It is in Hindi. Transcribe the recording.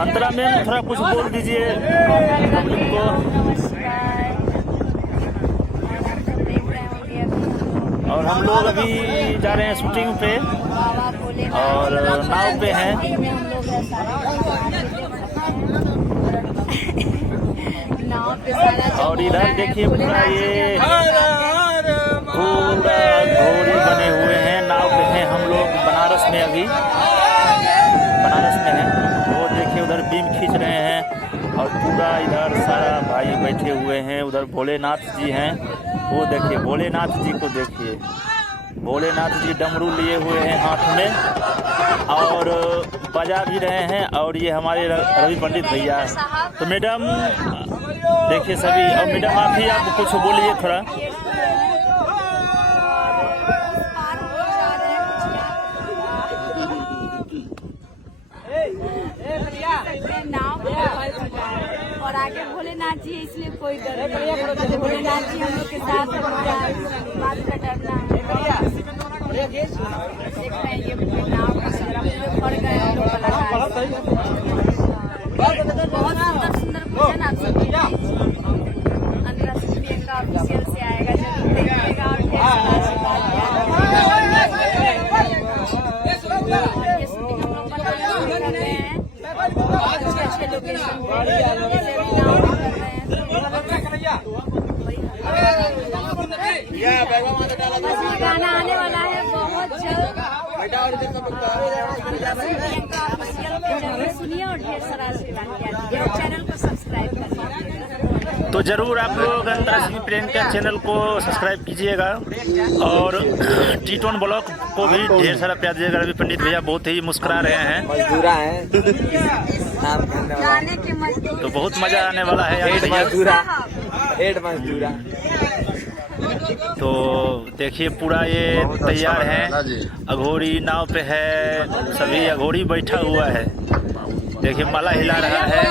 अंतरा में थोड़ा कुछ बोल दीजिए पब्लिक को। और हम लोग अभी जा रहे हैं शूटिंग पे और नाव पे हैं। और इधर देखिए पूरा ये पूरा घोड़ी बने हुए हैं, नाव पे हैं हम लोग बनारस में, अभी बनारस में हैं। वो देखिए उधर बीम खींच रहे हैं और पूरा इधर सारा भाई बैठे हुए हैं। उधर भोलेनाथ जी हैं, वो देखिए भोलेनाथ जी को देखिए, भोलेनाथ जी डमरू लिए हुए हैं हाथ में और बजा भी रहे हैं। और ये हमारे रवि पंडित भैया। तो मैडम देखिए सभी, और मैडम आप ही आप कुछ बोलिए थोड़ा। और आगे भोलेनाथ जी है, इसलिए कोई डर नहीं। भोलेनाथ जी हम लोग के साथ बात का डरना है। देख रहे हैं ये नाव का पड़ गए हम लोग कलाकार। बहुत सुंदर सुंदर भजन आप सब अंतरा प्रियंका ऑफिशियल से आएगा, जरूर देखिएगा और ढेर सारा आशीर्वाद दिया। ये शूटिंग हम लोग बनारस में कर रहे हैं, अच्छे अच्छे लोकेशन पे जैसे अभी नाव में कर रहे हैं। गाना आने वाला है बहुत जल्द, प्रियंका ऑफिशियल पे जरूर सुनिए और ढेर सारा आशीर्वाद दीजिए और चैनल को सब्सक्राइब करिए। तो जरूर आप लोग अंतरा प्रियंका चैनल को सब्सक्राइब कीजिएगा और टी-टोन ब्लॉग को भी ढेर सारा प्यार दीजिएगा। रवि पंडित भैया बहुत ही मुस्कुरा रहे हैं, मजदूरा है तो बहुत मजा आने वाला है यार मजदूरा। तो देखिए पूरा ये तैयार है, अघोरी नाव पे है, सभी अघोरी बैठा हुआ है। देखिए माला हिला रहा है।